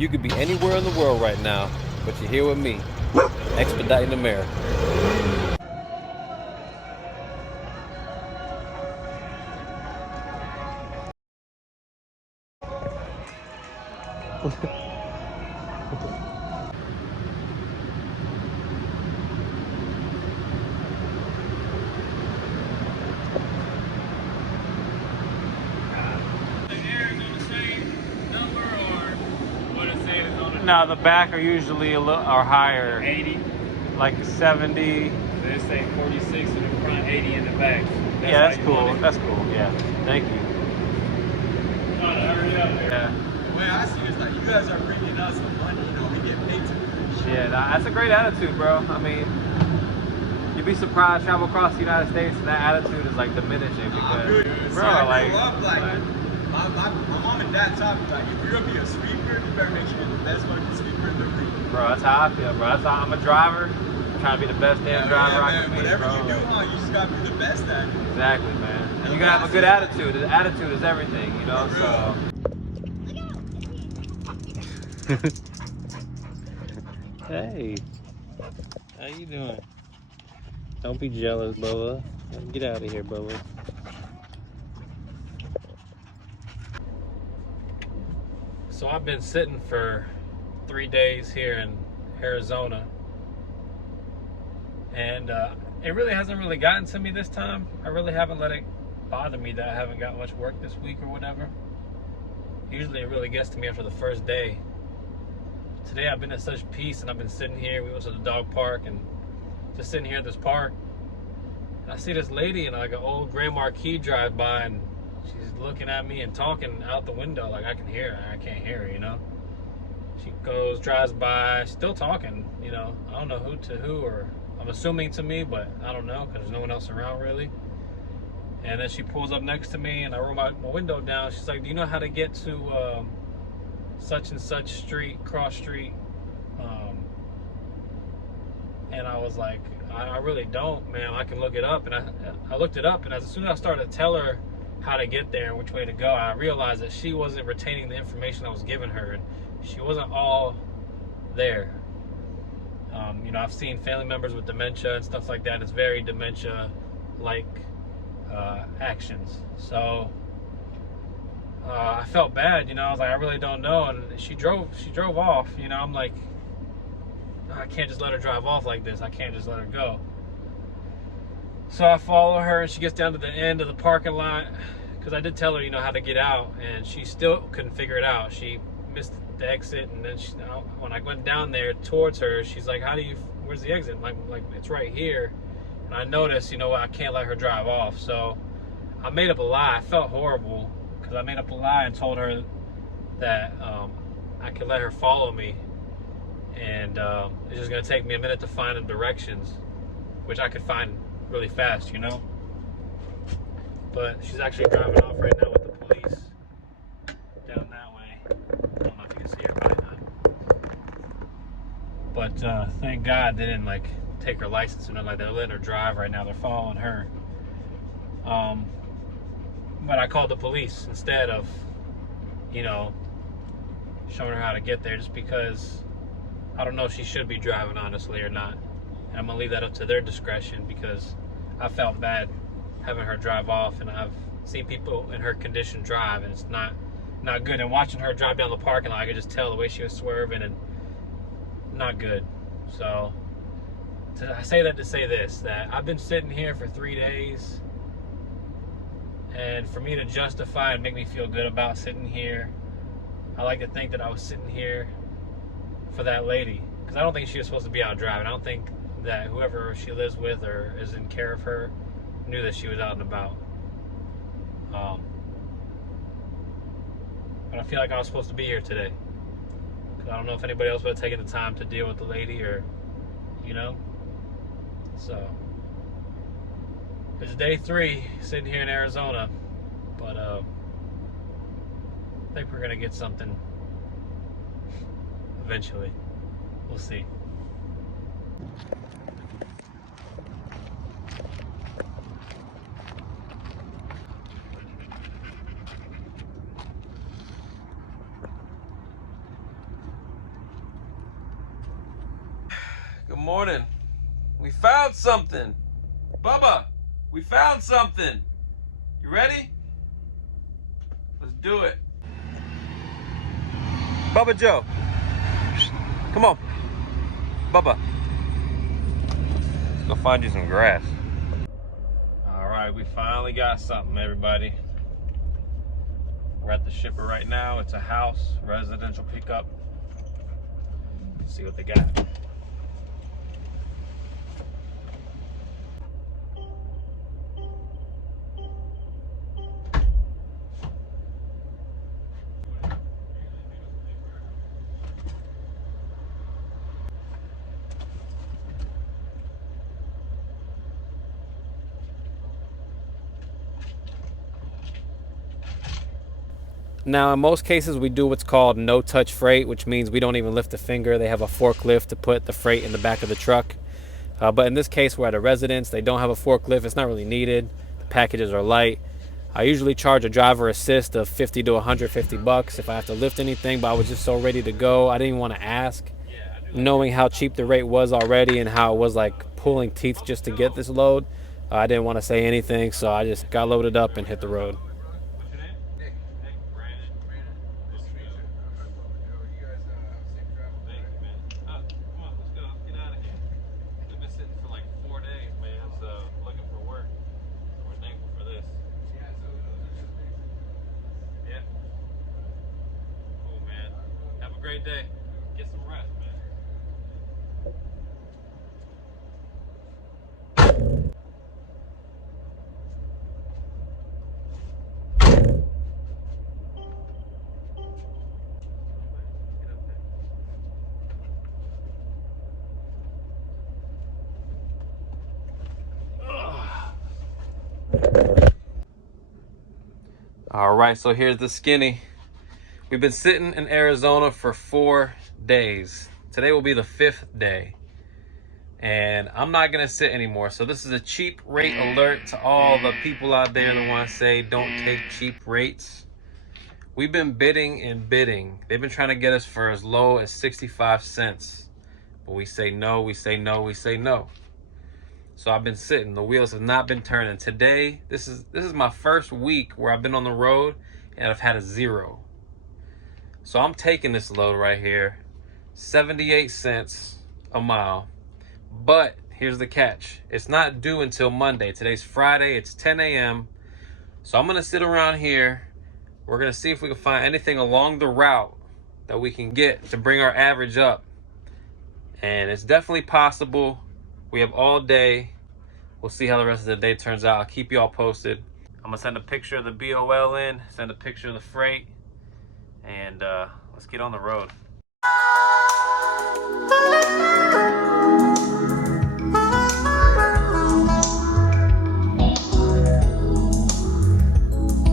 You could be anywhere in the world right now, but you're here with me, Expediting America. No, the back are usually a little or higher. 80. Like 70. They say 46 in the front, 80 in the back. Yeah, that's cool. That's cool. Yeah. Thank you. Trying to hurry up there. Yeah. The way I see it is like you guys are bringing us the money, you know, we get paid to do this shit. Yeah, that's a great attitude, bro. I mean, you'd be surprised, travel across the United States, and that attitude is like diminishing because, bro, I like, grew up, my mom and dad taught me, like, if you're gonna be a sweeper, you better make sure you're the best fucking sweeper in the room. bro, that's how I feel, bro. That's how I'm a driver. I'm trying to be the best damn driver I can be, whatever bro. you do, you just gotta be the best at it. Exactly, man. And you gotta have a good attitude. The attitude is everything, you know. So. Hey, how you doing? Don't be jealous, Bubba. Get out of here, Bubba. So I've been sitting for 3 days here in Arizona, and it really hasn't really gotten to me this time. I really haven't let it bother me that I haven't got much work this week or whatever. Usually it really gets to me after the first day. Today I've been at such peace, and I've been sitting here. We went to the dog park and just sitting here at this park, and I see this lady in like an old Grand Marquis drive by, and she's looking at me and talking out the window like I can hear her. I can't hear her, you know. She drives by, still talking, you know. I don't know who to who, or I'm assuming to me, but I don't know because there's no one else around really. And then she pulls up next to me, and I roll my window down. She's like, "Do you know how to get to such and such street, cross street?" And I was like, I really don't, man. I can look it up. And I looked it up, and as soon as I started to tell her how to get there and which way to go, I realized that she wasn't retaining the information I was giving her, and she wasn't all there. You know, I've seen family members with dementia and stuff like that. It's very dementia-like actions. So I felt bad, you know. I was like, I really don't know. And she drove off, you know. I'm like, I can't just let her drive off like this. I can't just let her go. So I follow her, and she gets down to the end of the parking lot, because I did tell her, you know, how to get out, and she still couldn't figure it out. She missed the exit, and then when I went down there towards her, she's like, where's the exit? Like it's right here. And I noticed, you know what, I can't let her drive off. So I made up a lie. I felt horrible because I made up a lie and told her that I could let her follow me, and it's just gonna take me a minute to find the directions, which I could find really fast, you know. But she's actually driving off right now with the police down that way. I don't know if you can see her, probably not. But thank God they didn't like take her license or nothing like that. They're letting her drive right now. They're following her. But I called the police instead of, you know, showing her how to get there, just because I don't know if she should be driving, honestly, or not. And I'm gonna leave that up to their discretion, because I felt bad having her drive off, and I've seen people in her condition drive, and it's not good. And watching her drive down the parking lot, I could just tell the way she was swerving, and not good. So I say that to say this, that I've been sitting here for 3 days, and for me to justify and make me feel good about sitting here, I like to think that I was sitting here for that lady, because I don't think she was supposed to be out driving. I don't think that whoever she lives with or is in care of her knew that she was out and about. But I feel like I was supposed to be here today, because I don't know if anybody else would have taken the time to deal with the lady, or, you know. So it's day 3 sitting here in Arizona, but I think we're gonna get something eventually. We'll see. Good morning. We found something. Bubba, we found something. You ready? Let's do it. Bubba Jo. Come on. Bubba. Let's go find you some grass. All right, we finally got something, everybody. We're at the shipper right now. It's a house, residential pickup. Let's see what they got. Now, in most cases, we do what's called no-touch freight, which means we don't even lift a finger. They have a forklift to put the freight in the back of the truck. But in this case, we're at a residence. They don't have a forklift. It's not really needed. The packages are light. I usually charge a driver assist of $50 to $150 if I have to lift anything, but I was just so ready to go. I didn't even want to ask, knowing how cheap the rate was already and how it was like pulling teeth just to get this load. I didn't want to say anything, so I just got loaded up and hit the road. Great day. Get some rest, man. All right, so here's the skinny. We've been sitting in Arizona for 4 days. Today will be the 5th day. And I'm not gonna sit anymore. So this is a cheap rate alert to all the people out there that want to say don't take cheap rates. We've been bidding and bidding. They've been trying to get us for as low as 65 cents. But we say no, we say no, we say no. So I've been sitting. The wheels have not been turning. Today, this is my first week where I've been on the road and I've had a zero. So I'm taking this load right here, 78 cents a mile. But here's the catch. It's not due until Monday. Today's Friday, it's 10 a.m. So I'm gonna sit around here. We're gonna see if we can find anything along the route that we can get to bring our average up. And it's definitely possible. We have all day. We'll see how the rest of the day turns out. I'll keep you all posted. I'm gonna send a picture of the BOL in, send a picture of the freight, and let's get on the road.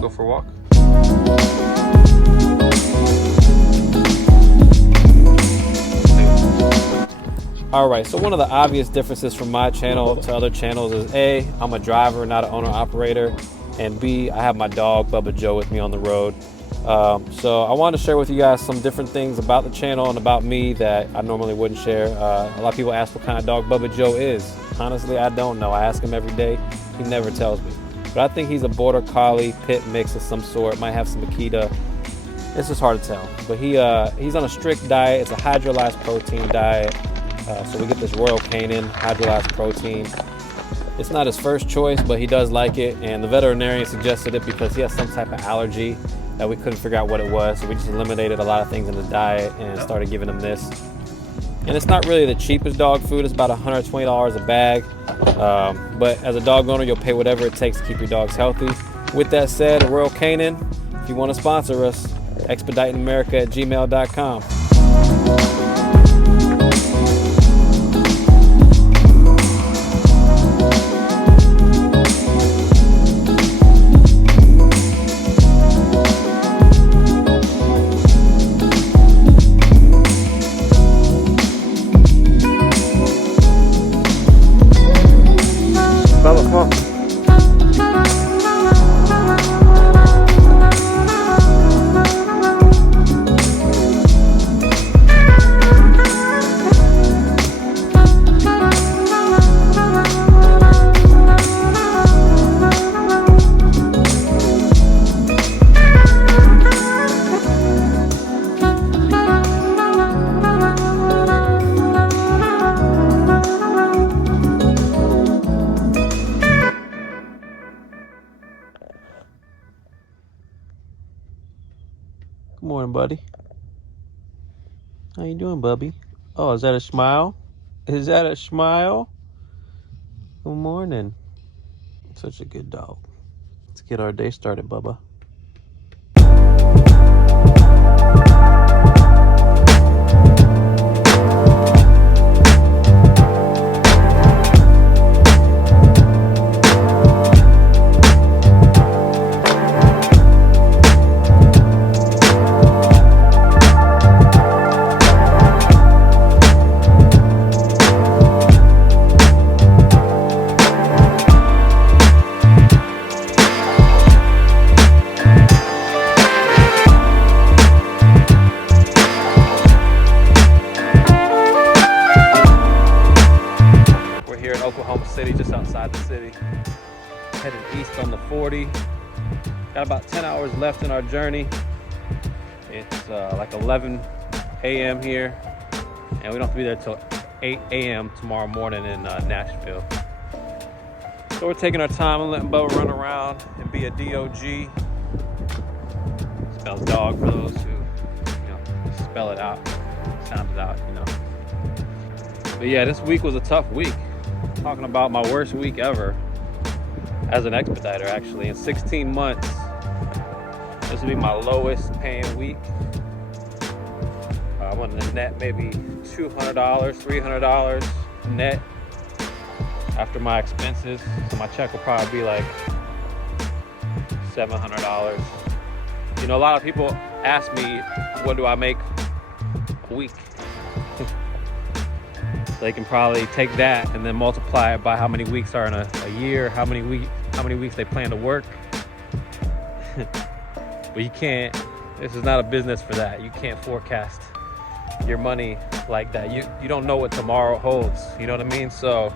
Go for a walk. All right, so one of the obvious differences from my channel to other channels is A, I'm a driver, not an owner-operator, and B, I have my dog, Bubba Jo, with me on the road. So I wanted to share with you guys some different things about the channel and about me that I normally wouldn't share. A lot of people ask what kind of dog Bubba Jo is. Honestly, I don't know. I ask him every day. He never tells me. But I think he's a border collie pit mix of some sort. Might have some Akita. It's just hard to tell. But he's on a strict diet. It's a hydrolyzed protein diet. So we get this Royal Canin hydrolyzed protein. It's not his first choice, but he does like it. And the veterinarian suggested it because he has some type of allergy that we couldn't figure out what it was. So we just eliminated a lot of things in the diet and started giving him this. And it's not really the cheapest dog food. It's about $120 a bag. But as a dog owner, you'll pay whatever it takes to keep your dogs healthy. With that said, Royal Canin, if you want to sponsor us, expeditingamerica@gmail.com. Bubba, come on. morning, buddy. How you doing, Bubby? Oh, is that a smile? Is that a smile? Good morning. Such a good dog. Let's get our day started, Bubba. Here in Oklahoma City, just outside the city, heading east on the 40. Got about 10 hours left in our journey. It's like 11 a.m. here, and we don't have to be there till 8 a.m. tomorrow morning in Nashville. So we're taking our time and letting Bubba run around and be a DOG. Spells dog for those who, spell it out, sound it out, But yeah, this week was a tough week. Talking about my worst week ever as an expediter, actually. In 16 months, this will be my lowest paying week. I want to net maybe $200, $300 net after my expenses. So my check will probably be like $700. A lot of people ask me, what do I make a week? They can probably take that and then multiply it by how many weeks are in a year, how many weeks they plan to work. But you can't, this is not a business for that. You can't forecast your money like that. You don't know what tomorrow holds, you know what I mean? So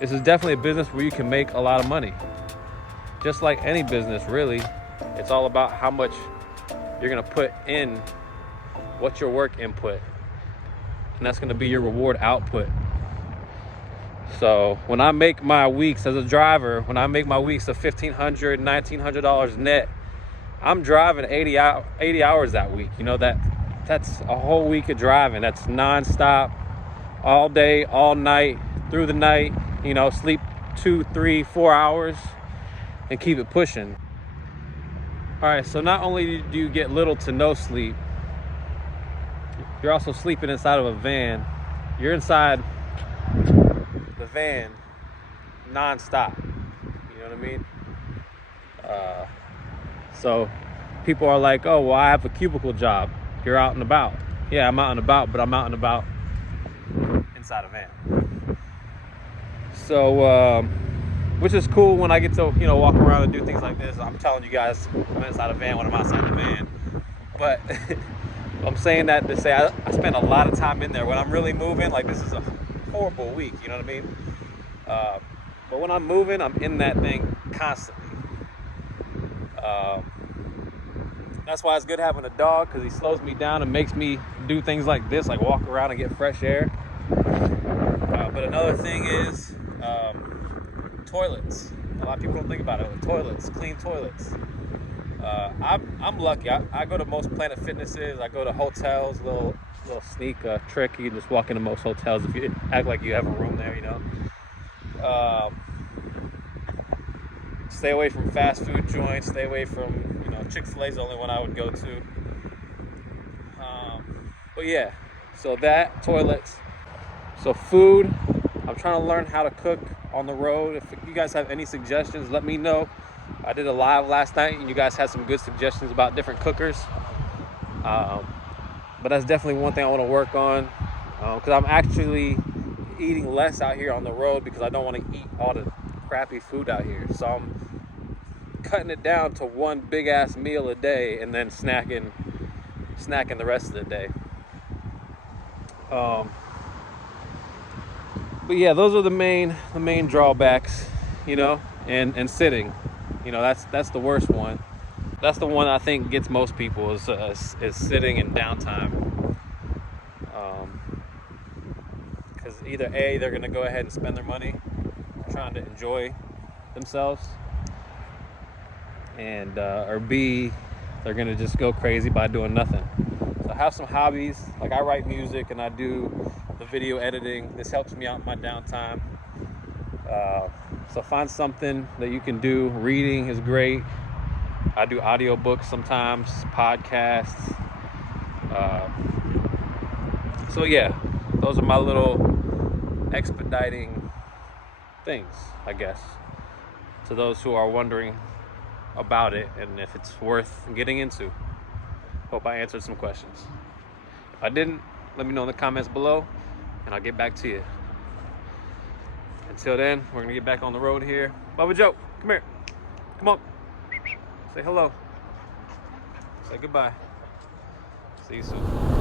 this is definitely a business where you can make a lot of money. Just like any business, really. It's all about how much you're gonna put in, what's your work input. And that's gonna be your reward output. So when I make my weeks as a driver, when I make my weeks of $1,500, $1,900 net, I'm driving 80 hours that week. That's a whole week of driving. That's nonstop, all day, all night, through the night, sleep 2, 3, 4 hours and keep it pushing. All right, so not only do you get little to no sleep, you're also sleeping inside of a van. You're inside the van non-stop. You know what I mean? So people are like, oh, well, I have a cubicle job. You're out and about. Yeah, I'm out and about, but I'm out and about inside a van. So, which is cool when I get to, walk around and do things like this. I'm telling you guys, I'm inside a van when I'm outside the van. But I'm saying that to say I spend a lot of time in there. When I'm really moving, like this is a horrible week, you know what I mean? But when I'm moving, I'm in that thing constantly. That's why it's good having a dog, because he slows me down and makes me do things like this, like walk around and get fresh air. But another thing is toilets. A lot of people don't think about it. With toilets, clean toilets. I'm lucky. I go to most Planet Fitnesses. I go to hotels. Little sneak trick. You can just walk into most hotels if you act like you have a room there. Stay away from fast food joints. Stay away from Chick-fil-A's the only one I would go to. But yeah, so that, toilets. So food. I'm trying to learn how to cook on the road. If you guys have any suggestions, let me know. I did a live last night and you guys had some good suggestions about different cookers. But that's definitely one thing I want to work on, because I'm actually eating less out here on the road because I don't want to eat all the crappy food out here. So I'm cutting it down to one big ass meal a day and then snacking the rest of the day. But yeah, those are the main drawbacks, and sitting. That's the worst one. That's the one I think gets most people is sitting and downtime. Because either A, they're gonna go ahead and spend their money trying to enjoy themselves, and or B, they're gonna just go crazy by doing nothing. So I have some hobbies, like I write music and I do the video editing. This helps me out in my downtime. So find something that you can do. Reading is great. I do audiobooks sometimes, podcasts. So yeah, those are my little expediting things, I guess, to those who are wondering about it and if it's worth getting into. Hope I answered some questions. If I didn't, let me know in the comments below and I'll get back to you. Until then, we're gonna get back on the road here. Bubba Jo, come here. Come on. Say hello. Say goodbye. See you soon.